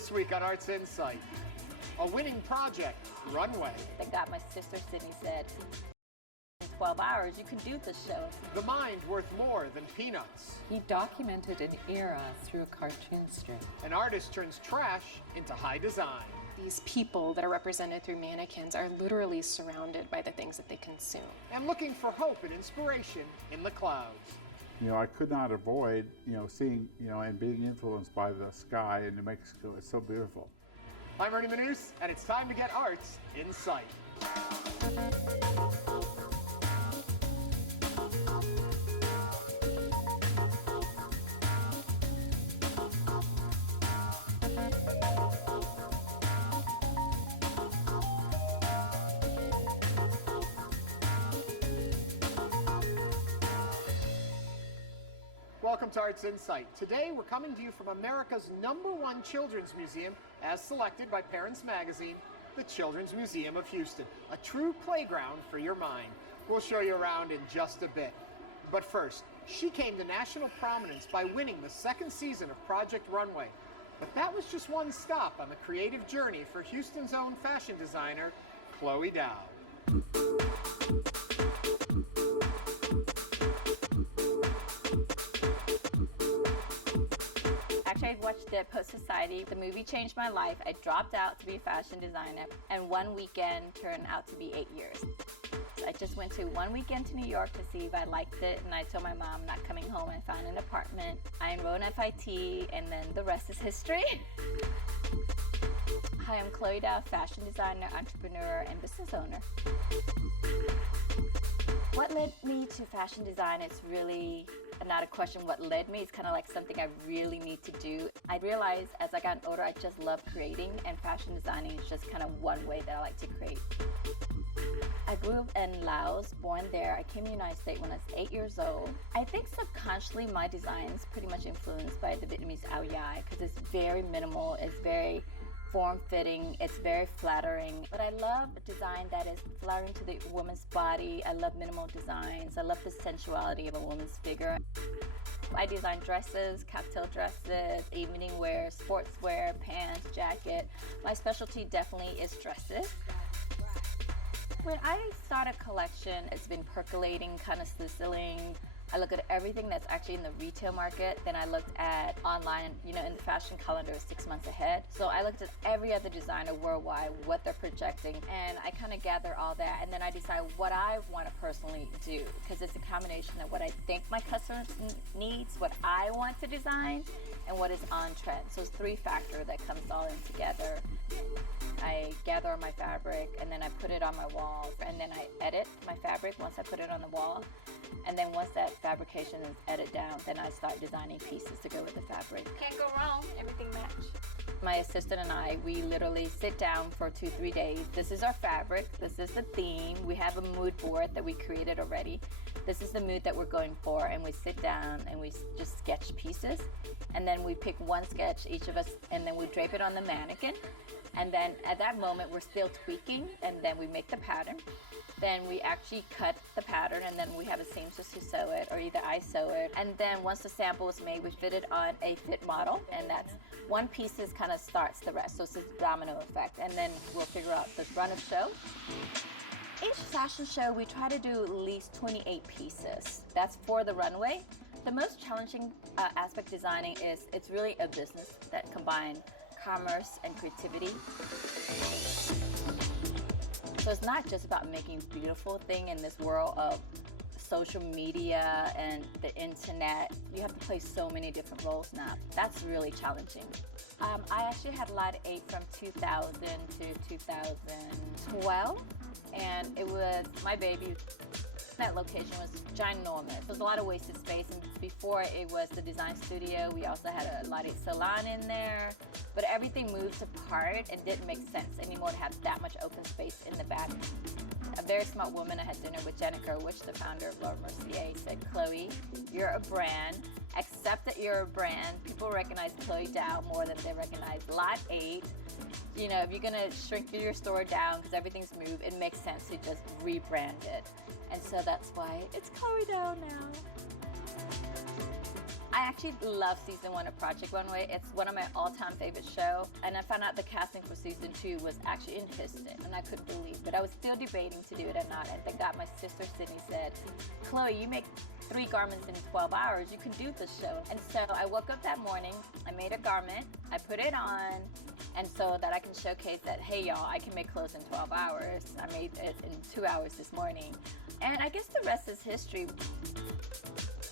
This week on Arts Insight, a winning project, Runway. Thank God my sister Sydney said, in 12 hours you can do this show. The mind worth more than peanuts. He documented an era through a cartoon strip. An artist turns trash into high design. These people that are represented through mannequins are literally surrounded by the things that they consume. And looking for hope and inspiration in the clouds. I could not avoid, seeing, and being influenced by the sky in New Mexico. It's so beautiful. I'm Ernie Manous, and it's time to get Arts in Sight. Welcome to Arts Insight. Today we're coming to you from America's #1 children's museum, as selected by Parents Magazine, the Children's Museum of Houston. A true playground for your mind. We'll show you around in just a bit. But first, she came to national prominence by winning the second season of Project Runway. But that was just one stop on the creative journey for Houston's own fashion designer, Chloe Dowd. Actually, I watched Dead Poet Society. The movie changed my life. I dropped out to be a fashion designer, and one weekend turned out to be 8 years. So I just went to one weekend to New York to see if I liked it, and I told my mom I'm not coming home. I found an apartment. I enrolled in FIT, and then the rest is history. Hi, I'm Chloe Dowd, fashion designer, entrepreneur, and business owner. What led me to fashion design is really not a question what led me. It's kind of like something I really need to do. I realized as I got older, I just love creating, and fashion designing is just kind of one way that I like to create. I grew up in Laos, born there. I came to the United States when I was 8 years old. I think subconsciously my design is pretty much influenced by the Vietnamese ao dai because it's very minimal, it's very form-fitting, it's very flattering. But I love a design that is flattering to the woman's body. I love minimal designs. I love the sensuality of a woman's figure. I design dresses, cocktail dresses, evening wear, sportswear, pants, jacket. My specialty definitely is dresses. When I start a collection, it's been percolating, kind of sizzling. I look at everything that's actually in the retail market. Then I looked at online, in the fashion calendar 6 months ahead. So I looked at every other designer worldwide, what they're projecting, and I kind of gather all that. And then I decide what I want to personally do, because it's a combination of what I think my customer needs, what I want to design, and what is on trend. So it's 3 factors that comes all in together. I gather my fabric, and then I put it on my wall, and then I edit my fabric once I put it on the wall. And then once that fabrication is edited down, then I start designing pieces to go with the fabric. Can't go wrong, everything matches. My assistant and I, we literally sit down for 2-3 days. This is our fabric, this is the theme. We have a mood board that we created already. This is the mood that we're going for, and we sit down and we just sketch pieces. And then we pick one sketch, each of us, and then we drape it on the mannequin. And then at that moment, we're still tweaking, and then we make the pattern. Then we actually cut the pattern, and then we have a seamstress who sew it, or either I sew it. And then once the sample is made, we fit it on a fit model, and that's one piece is kind of starts the rest, so it's a domino effect. And then we'll figure out the run of show. Each fashion show, we try to do at least 28 pieces. That's for the runway. The most challenging aspect of designing is it's really a business that combines commerce and creativity. So it's not just about making a beautiful thing in this world of social media and the internet. You have to play so many different roles now. That's really challenging. I actually had Lot 8 from 2000 to 2012, and it was my baby. That location was ginormous. There was a lot of wasted space, and before it was the design studio. We also had a Lot 8 salon in there, but everything moved apart and didn't make sense anymore to have that much open space in the back. A very smart woman I had dinner with, Jenica Which, the founder of Laura Mercier, said, Chloe, you're a brand. Accept that you're a brand. People recognize Chloe Dowd more than they recognize Lot 8. If you're gonna shrink your store down because everything's moved, it makes sense to just rebrand it. And so that's why it's Chloe Dowd now. I actually love season 1 of Project Runway. It's one of my all-time favorite shows. And I found out the casting for season 2 was actually in Houston, and I couldn't believe it. I was still debating to do it or not. And thank God my sister Sydney said, Chloe, you make 3 garments in 12 hours. You can do this show. And so I woke up that morning, I made a garment, I put it on, and so that I can showcase that, hey y'all, I can make clothes in 12 hours. I made it in 2 hours this morning. And I guess the rest is history.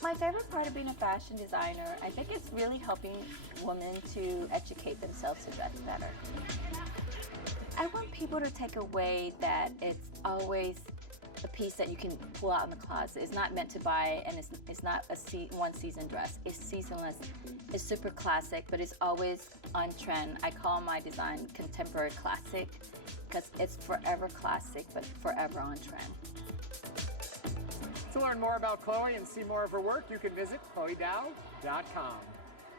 My favorite part of being a fashion designer, I think it's really helping women to educate themselves to dress better. I want people to take away that it's always a piece that you can pull out in the closet. It's not meant to buy, and it's not a one season dress. It's seasonless. It's super classic, but it's always on trend. I call my design contemporary classic because it's forever classic, but forever on trend. To learn more about Chloe and see more of her work, you can visit chloedow.com.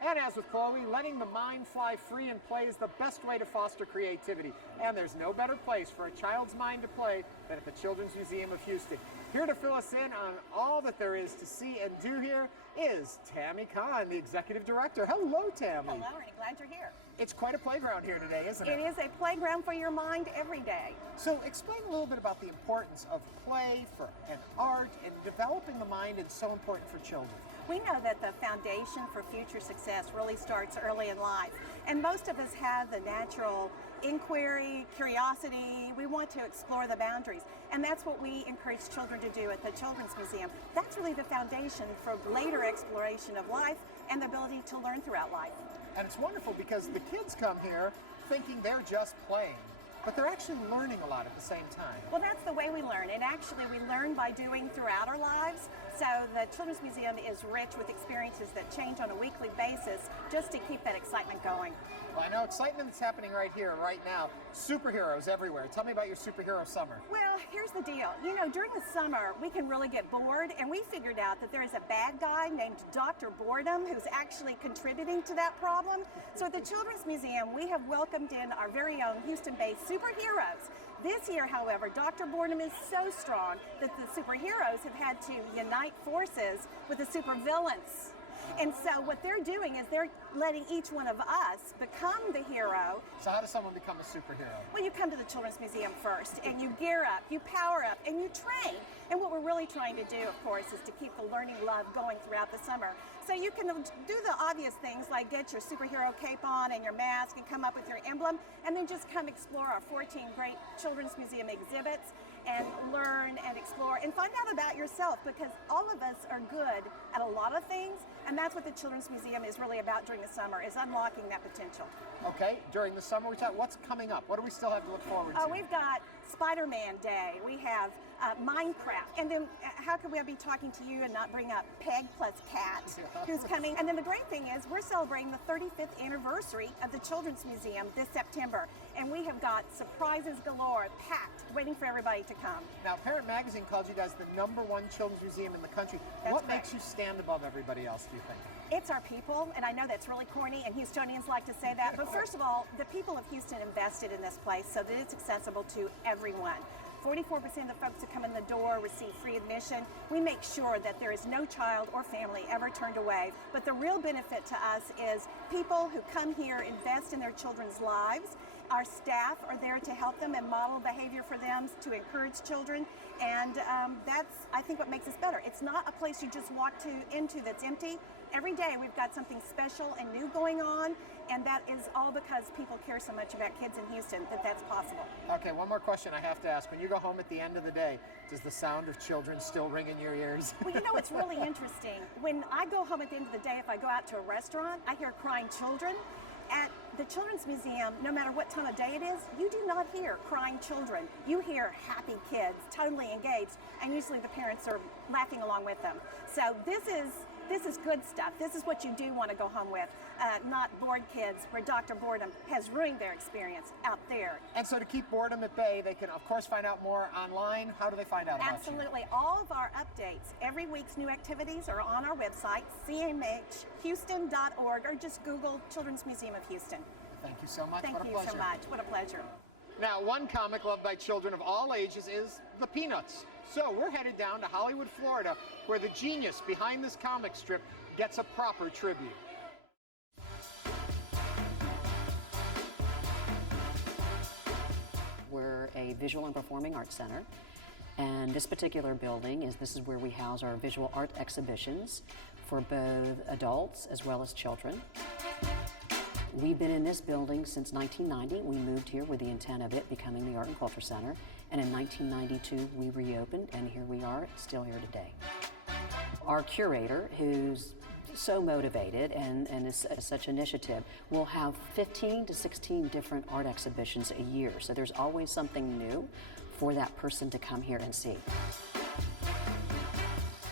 And as with Chloe, letting the mind fly free and play is the best way to foster creativity. And there's no better place for a child's mind to play than at the Children's Museum of Houston. Here to fill us in on all that there is to see and do here is Tammy Kahn, the Executive Director. Hello, Tammy. Hello, Ernie. Glad you're here. It's quite a playground here today, isn't it? It is a playground for your mind every day. So explain a little bit about the importance of play and art, and developing the mind is so important for children. We know that the foundation for future success really starts early in life. And most of us have the natural inquiry, curiosity. We want to explore the boundaries. And that's what we encourage children to do at the Children's Museum. That's really the foundation for later exploration of life and the ability to learn throughout life. And it's wonderful because the kids come here thinking they're just playing, but they're actually learning a lot at the same time. Well, that's the way we learn. And actually, we learn by doing throughout our lives. So the Children's Museum is rich with experiences that change on a weekly basis just to keep that excitement going. Well, I know excitement that's happening right here, right now. Superheroes everywhere. Tell me about your superhero summer. Well, here's the deal. You know, during the summer, we can really get bored, and we figured out that there is a bad guy named Dr. Boredom who's actually contributing to that problem. So at the Children's Museum, we have welcomed in our very own Houston-based superheroes. This year, however, Dr. Boredom is so strong that the superheroes have had to unite forces with the supervillains. And so what they're doing is they're letting each one of us become the hero. So how does someone become a superhero? Well, you come to the Children's Museum first, and you gear up, you power up, and you train. And what we're really trying to do, of course, is to keep the learning love going throughout the summer. So you can do the obvious things like get your superhero cape on and your mask and come up with your emblem, and then just come explore our 14 great Children's Museum exhibits and learn and explore and find out about yourself, because all of us are good at a lot of things, and that's what the Children's Museum is really about during the summer, is unlocking that potential. Okay, during the summer, what's coming up? What do we still have to look forward to? Oh, we've got Spider-Man Day. We have Minecraft. And then how could we be talking to you and not bring up Peg plus Cat, who's coming? And then the great thing is we're celebrating the 35th anniversary of the Children's Museum this September. And we have got surprises galore, packed, waiting for everybody to come. Now, Parent Magazine called you guys the #1 children's museum in the country. That's what correct. makes you stand above everybody else, do you think? It's our people, and I know that's really corny, and Houstonians like to say that, but first of all, the people of Houston invested in this place so that it's accessible to everyone. 44% of the folks who come in the door receive free admission. We make sure that there is no child or family ever turned away. But the real benefit to us is people who come here invest in their children's lives. Our staff are there to help them and model behavior for them to encourage children. And that's, I think, what makes us better. It's not a place you just walk into that's empty. Every day we've got something special and new going on, and that is all because people care so much about kids in Houston that that's possible. Okay, one more question I have to ask. When you go home at the end of the day, does the sound of children still ring in your ears? Well, you know, it's really interesting. When I go home at the end of the day, if I go out to a restaurant, I hear crying children. At the Children's Museum, no matter what time of day it is, you do not hear crying children. You hear happy kids, totally engaged, and usually the parents are laughing along with them. So this is good stuff. This is what you do want to go home with, not bored kids where Dr. Boredom has ruined their experience out there. And so to keep boredom at bay, they can, of course, find out more online. How do they find out about you? Absolutely. All of our updates, every week's new activities are on our website, cmhhouston.org, or just Google Children's Museum of Houston. Thank you so much. Thank What a you pleasure. so much. What a pleasure. Now, one comic loved by children of all ages is The Peanuts. So we're headed down to Hollywood, Florida, where the genius behind this comic strip gets a proper tribute. We're a visual and performing arts center, and this particular building this is where we house our visual art exhibitions for both adults as well as children. We've been in this building since 1990. We moved here with the intent of it becoming the Art and Culture Center, and in 1992 we reopened, and here we are, still here today. Our curator, who's so motivated and is such initiative, will have 15 to 16 different art exhibitions a year, so there's always something new for that person to come here and see.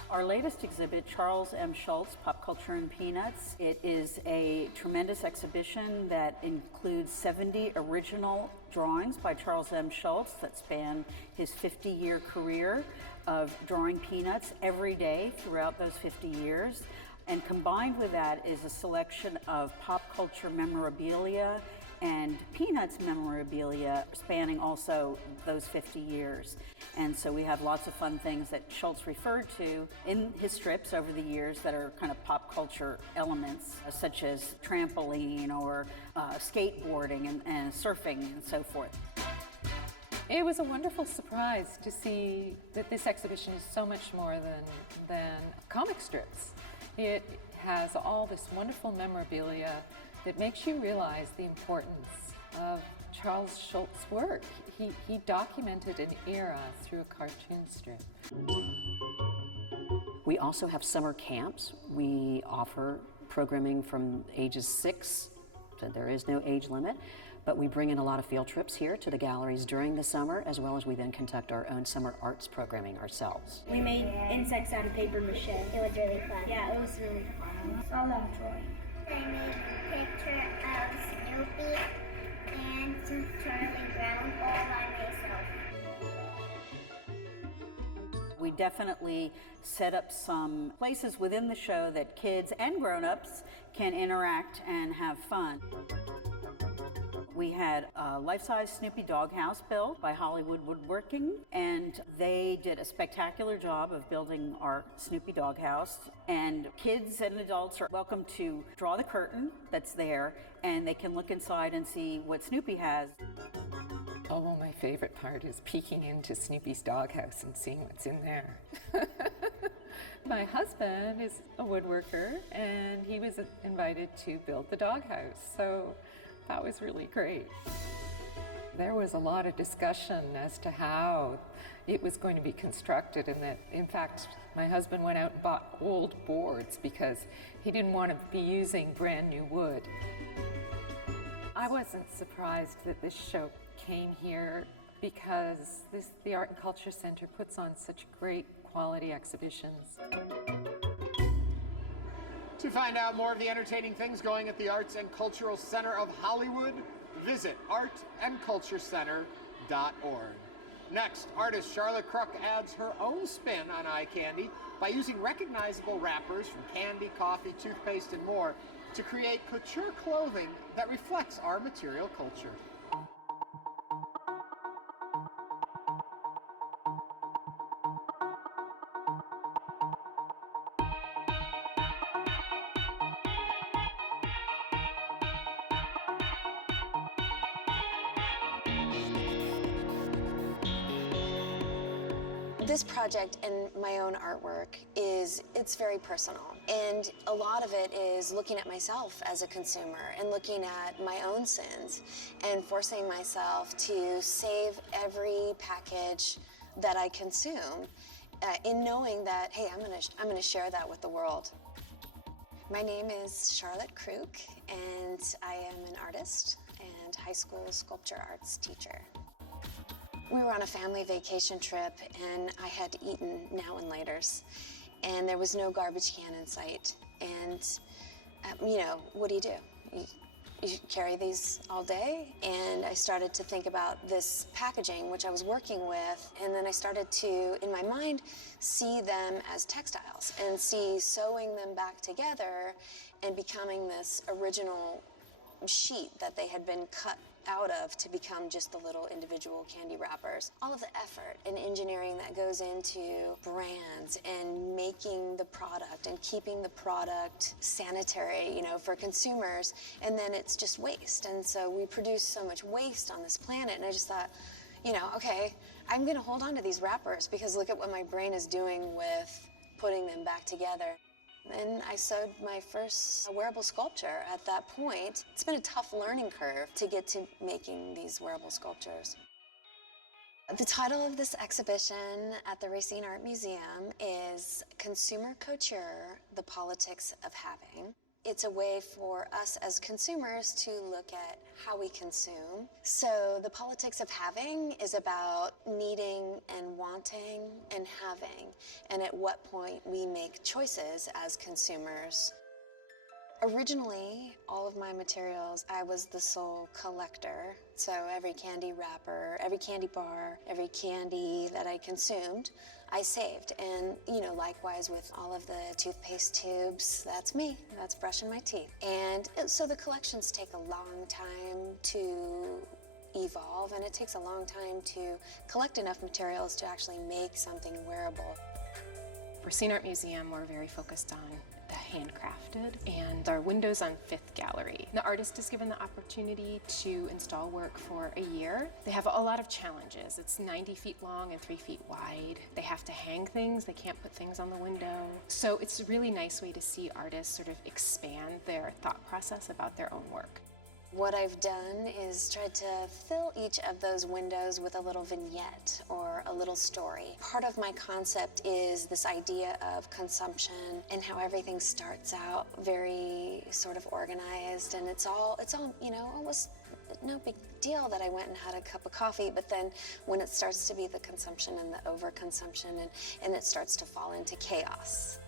Our latest exhibit, Charles M. Schulz, Pop Culture and Peanuts. It is a tremendous exhibition that includes 70 original drawings by Charles M. Schulz that span his 50-year career of drawing Peanuts every day throughout those 50 years. And combined with that is a selection of pop culture memorabilia and Peanuts memorabilia spanning also those 50 years. And so we have lots of fun things that Schulz referred to in his strips over the years that are kind of pop culture elements, such as trampoline or skateboarding and surfing and so forth. It was a wonderful surprise to see that this exhibition is so much more than comic strips. It has all this wonderful memorabilia that makes you realize the importance of Charles Schulz's work. He documented an era through a cartoon strip. We also have summer camps. We offer programming from ages 6, so there is no age limit, but we bring in a lot of field trips here to the galleries during the summer, as well as we then conduct our own summer arts programming ourselves. We made insects out of paper mache. It was really fun. Yeah, it was really fun. I love drawing. I made a picture of Snoopy and Charlie Brown all by myself. We definitely set up some places within the show that kids and grown-ups can interact and have fun. We had a life-size Snoopy doghouse built by Hollywood Woodworking, and they did a spectacular job of building our Snoopy doghouse. And kids and adults are welcome to draw the curtain that's there, and they can look inside and see what Snoopy has. Oh, my favorite part is peeking into Snoopy's doghouse and seeing what's in there. My husband is a woodworker, and he was invited to build the doghouse, so that was really great. There was a lot of discussion as to how it was going to be constructed, and that, in fact, my husband went out and bought old boards because he didn't want to be using brand new wood. I wasn't surprised that this show came here because the Art and Culture Center puts on such great quality exhibitions. To find out more of the entertaining things going at the Arts and Cultural Center of Hollywood, visit artandculturecenter.org. Next, artist Charlotte Kruk adds her own spin on eye candy by using recognizable wrappers from candy, coffee, toothpaste, and more to create couture clothing that reflects our material culture. This project and my own artwork it's very personal, and a lot of it is looking at myself as a consumer and looking at my own sins and forcing myself to save every package that I consume in knowing that, hey, I'm gonna share that with the world. My name is Charlotte Kruk, and I am an artist and high school sculpture arts teacher. We were on a family vacation trip, and I had eaten now and laters, and there was no garbage can in sight. And what do? You carry these all day? And I started to think about this packaging, which I was working with, and then I started to, in my mind, see them as textiles and see sewing them back together and becoming this original sheet that they had been cut out of to become just the little individual candy wrappers. All of the effort and engineering that goes into brands and making the product and keeping the product sanitary, you know, for consumers, and then it's just waste. And so we produce so much waste on this planet, and I just thought, you know, okay, I'm gonna hold on to these wrappers because look at what my brain is doing with putting them back together. And I sewed my first wearable sculpture at that point. It's been a tough learning curve to get to making these wearable sculptures. The title of this exhibition at the Racine Art Museum is Consumer Couture, The Politics of Having. It's a way for us as consumers to look at how we consume. So the politics of having is about needing and wanting and having, and at what point we make choices as consumers. Originally, all of my materials, I was the sole collector. So every candy wrapper, every candy bar, every candy that I consumed, I saved. And, you know, likewise with all of the toothpaste tubes, that's me. That's brushing my teeth. And so the collections take a long time to evolve, and it takes a long time to collect enough materials to actually make something wearable. For Racine Art Museum, we're very focused on the handcrafted and our windows on Fifth Gallery. The artist is given the opportunity to install work for a year. They have a lot of challenges. It's 90 feet long and 3 feet wide. They have to hang things. They can't put things on the window. So it's a really nice way to see artists sort of expand their thought process about their own work. What I've done is tried to fill each of those windows with a little vignette or a little story. Part of my concept is this idea of consumption and how everything starts out very sort of organized, and it's all, you know, almost no big deal that I went and had a cup of coffee, but then when it starts to be the consumption and the overconsumption and it starts to fall into chaos.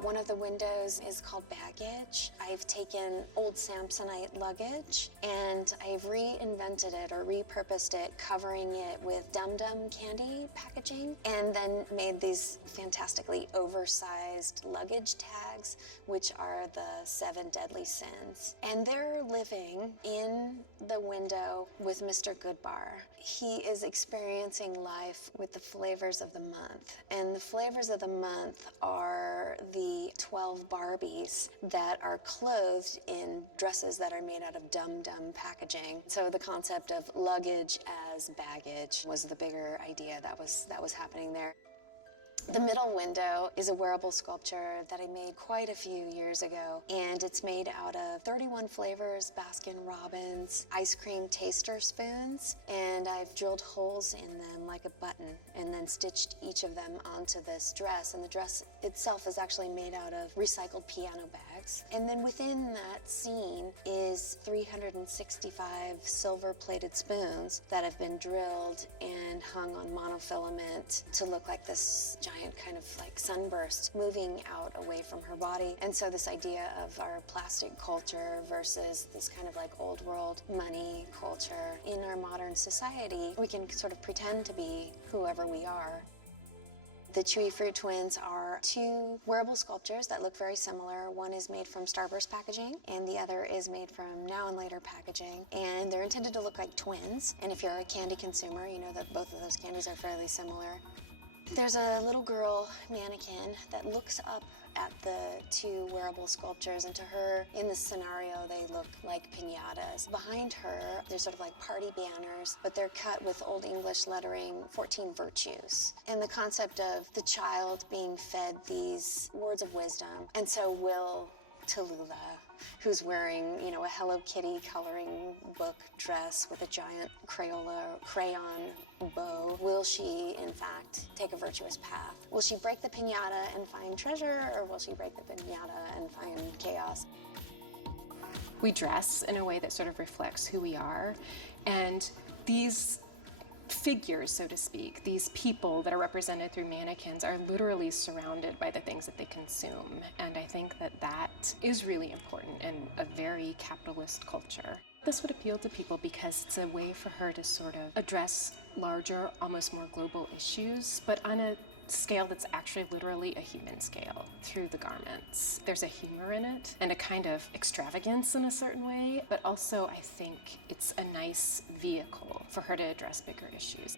One of the windows is called baggage. I've taken old Samsonite luggage and I've reinvented it or repurposed it, covering it with Dum Dum candy packaging, and then made these fantastically oversized luggage tags, which are the 7 deadly sins. And they're living in the window with Mr. Goodbar. He is experiencing life with the flavors of the month. And the flavors of the month are the 12 Barbies that are clothed in dresses that are made out of Dum Dum packaging. So the concept of luggage as baggage was the bigger idea that was happening there. The middle window is a wearable sculpture that I made quite a few years ago, and it's made out of 31 flavors, Baskin-Robbins, ice cream taster spoons, and I've drilled holes in them like a button and then stitched each of them onto this dress, and the dress itself is actually made out of recycled piano bags. And then within that scene is 365 silver-plated spoons that have been drilled and hung on monofilament to look like this giant kind of like sunburst moving out away from her body. And so this idea of our plastic culture versus this kind of like old world money culture in our modern society, we can sort of pretend to be whoever we are. The Chewy Fruit Twins are 2 wearable sculptures that look very similar. One is made from Starburst packaging, and the other is made from Now and Later packaging. And they're intended to look like twins. And if you're a candy consumer, you know that both of those candies are fairly similar. There's a little girl mannequin that looks up at the 2 wearable sculptures, and to her, in this scenario, they look like piñatas. Behind her, there's sort of like party banners, but they're cut with Old English lettering, 14 virtues. And the concept of the child being fed these words of wisdom. And so will Tallulah, who's wearing, you know, a Hello Kitty coloring book dress with a giant crayon bow. Will she, in fact, take a virtuous path? Will she break the piñata and find treasure, or will she break the piñata and find chaos? We dress in a way that sort of reflects who we are, and these figures, so to speak, these people that are represented through mannequins are literally surrounded by the things that they consume. And I think that that is really important in a very capitalist culture. This would appeal to people because it's a way for her to sort of address larger, almost more global issues, but on a scale that's actually literally a human scale through the garments. There's a humor in it and a kind of extravagance in a certain way, but also I think it's a nice vehicle for her to address bigger issues.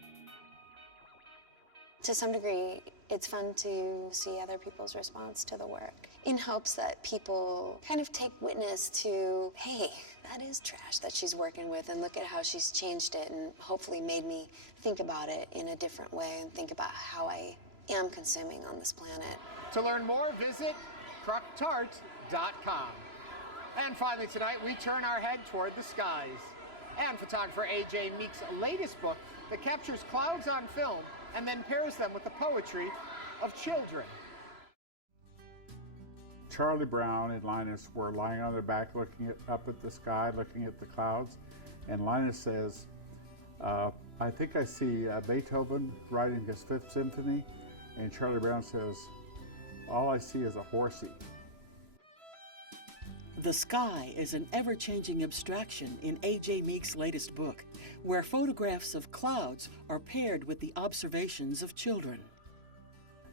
To some degree, it's fun to see other people's response to the work in hopes that people kind of take witness to, hey, that is trash that she's working with, and look at how she's changed it and hopefully made me think about it in a different way and think about how I am consuming on this planet. To learn more, visit KrukTart.com. And finally tonight, we turn our head toward the skies. And photographer A.J. Meeks' latest book that captures clouds on film and then pairs them with the poetry of children. Charlie Brown and Linus were lying on their back looking up at the sky, looking at the clouds, and Linus says, I think I see Beethoven writing his Fifth Symphony, and Charlie Brown says, all I see is a horsey. The sky is an ever-changing abstraction in A.J. Meeks' latest book, where photographs of clouds are paired with the observations of children.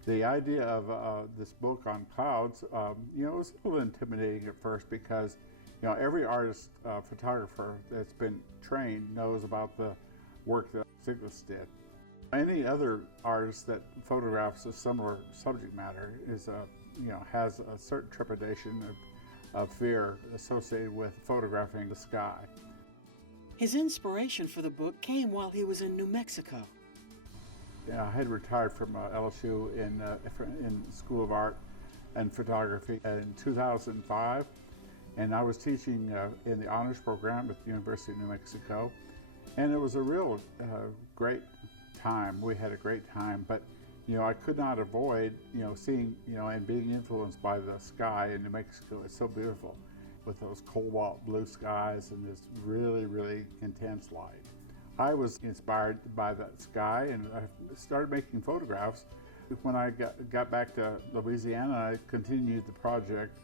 The idea of this book on clouds, it was a little intimidating at first because, every artist, photographer that's been trained knows about the work that Stiglitz did. Any other artist that photographs a similar subject matter is, has a certain trepidation of fear associated with photographing the sky. His inspiration for the book came while he was in New Mexico. I had retired from LSU in School of Art and Photography in 2005, and I was teaching in the honors program at the University of New Mexico, and it was a real great time. We had a great time, but I could not avoid seeing and being influenced by the sky in New Mexico. It's so beautiful with those cobalt blue skies and this really, really intense light. I was inspired by that sky, and I started making photographs. When I got back to Louisiana, I continued the project.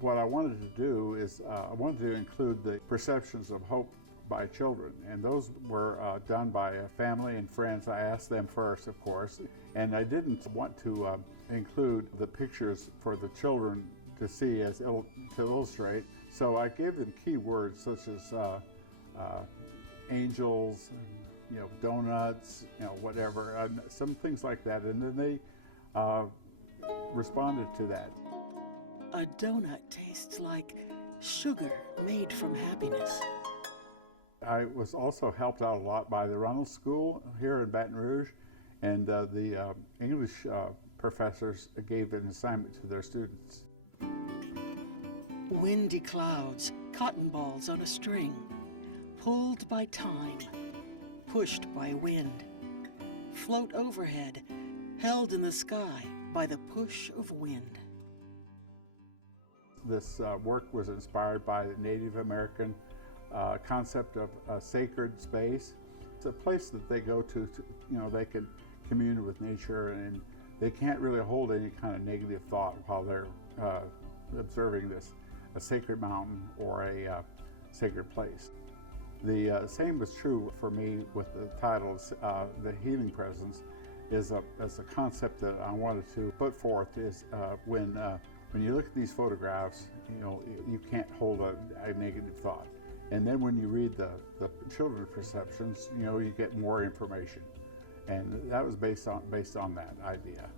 What I wanted to do is I wanted to include the perceptions of hope by children, and those were done by family and friends. I asked them first, of course, and I didn't want to include the pictures for the children to see to illustrate, so I gave them key words such as angels, and, donuts, whatever, some things like that, and then they responded to that. A donut tastes like sugar made from happiness. I was also helped out a lot by the Runnels School here in Baton Rouge, and the English professors gave an assignment to their students. Windy clouds, cotton balls on a string, pulled by time, pushed by wind, float overhead, held in the sky by the push of wind. This work was inspired by the Native American concept of a sacred space. It's a place that they go to they can commune with nature, and they can't really hold any kind of negative thought while they're observing a sacred mountain or a sacred place. The same was true for me with the title, The Healing Presence, is a concept that I wanted to put forth is when you look at these photographs, you can't hold a negative thought. And then when you read the children's perceptions, you get more information. And that was based on that idea.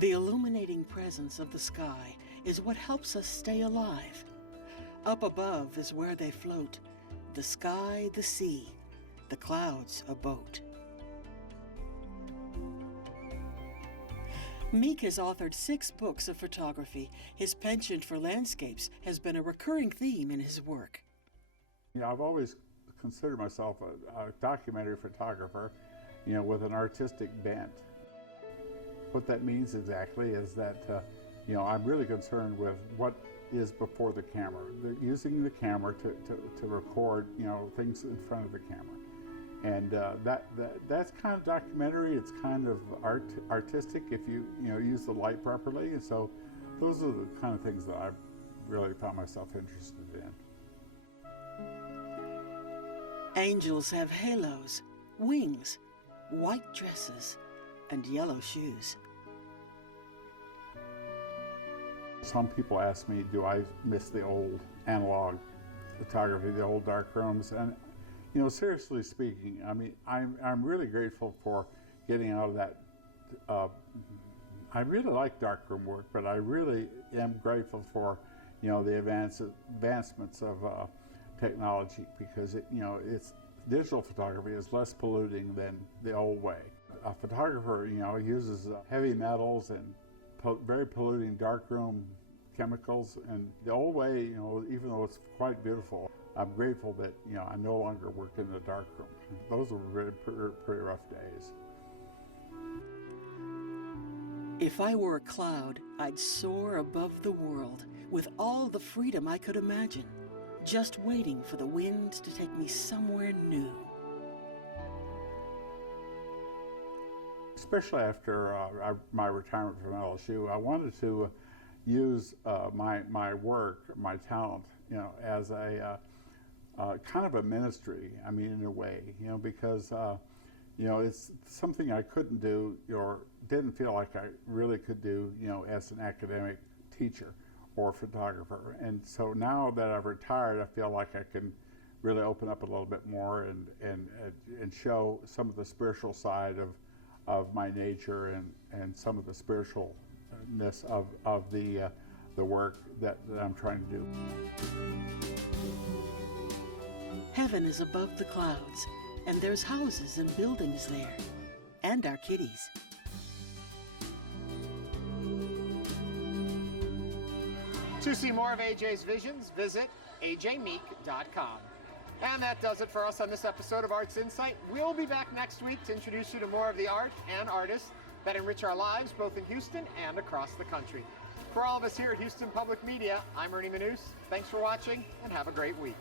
The illuminating presence of the sky is what helps us stay alive. Up above is where they float. The sky, the sea, the clouds, a boat. Meek has authored 6 books of photography. His penchant for landscapes has been a recurring theme in his work. I've always considered myself a documentary photographer, with an artistic bent. What that means exactly is that, I'm really concerned with what is before the camera, using the camera to record, things in front of the camera. And that's kind of documentary. It's kind of artistic if you use the light properly. And so those are the kind of things that I've really found myself interested in. Angels have halos, wings, white dresses, and yellow shoes. Some people ask me, do I miss the old analog photography, the old dark rooms? And, you know, seriously speaking, I mean, I'm really grateful for getting out of that. I really like darkroom work, but I really am grateful for, you know, the advancements of technology, because digital photography is less polluting than the old way. A photographer, you know, uses heavy metals and very polluting darkroom chemicals, and the old way, you know, even though it's quite beautiful, I'm grateful that, you know, I no longer work in the darkroom. Those were pretty rough days. If I were a cloud, I'd soar above the world with all the freedom I could imagine, just waiting for the wind to take me somewhere new. Especially after my retirement from LSU, I wanted to use my work, my talent, you know, as a kind of a ministry. I mean, in a way, you know, because you know, it's something I couldn't do or didn't feel like I really could do, you know, as an academic teacher or photographer. And so now that I've retired, I feel like I can really open up a little bit more and show some of the spiritual side of my nature and some of the spiritualness of the work that I'm trying to do. Heaven is above the clouds, and there's houses and buildings there, and our kitties. To see more of AJ's visions, visit ajmeek.com. And that does it for us on this episode of Arts Insight. We'll be back next week to introduce you to more of the art and artists that enrich our lives both in Houston and across the country. For all of us here at Houston Public Media, I'm Ernie Manous. Thanks for watching and have a great week.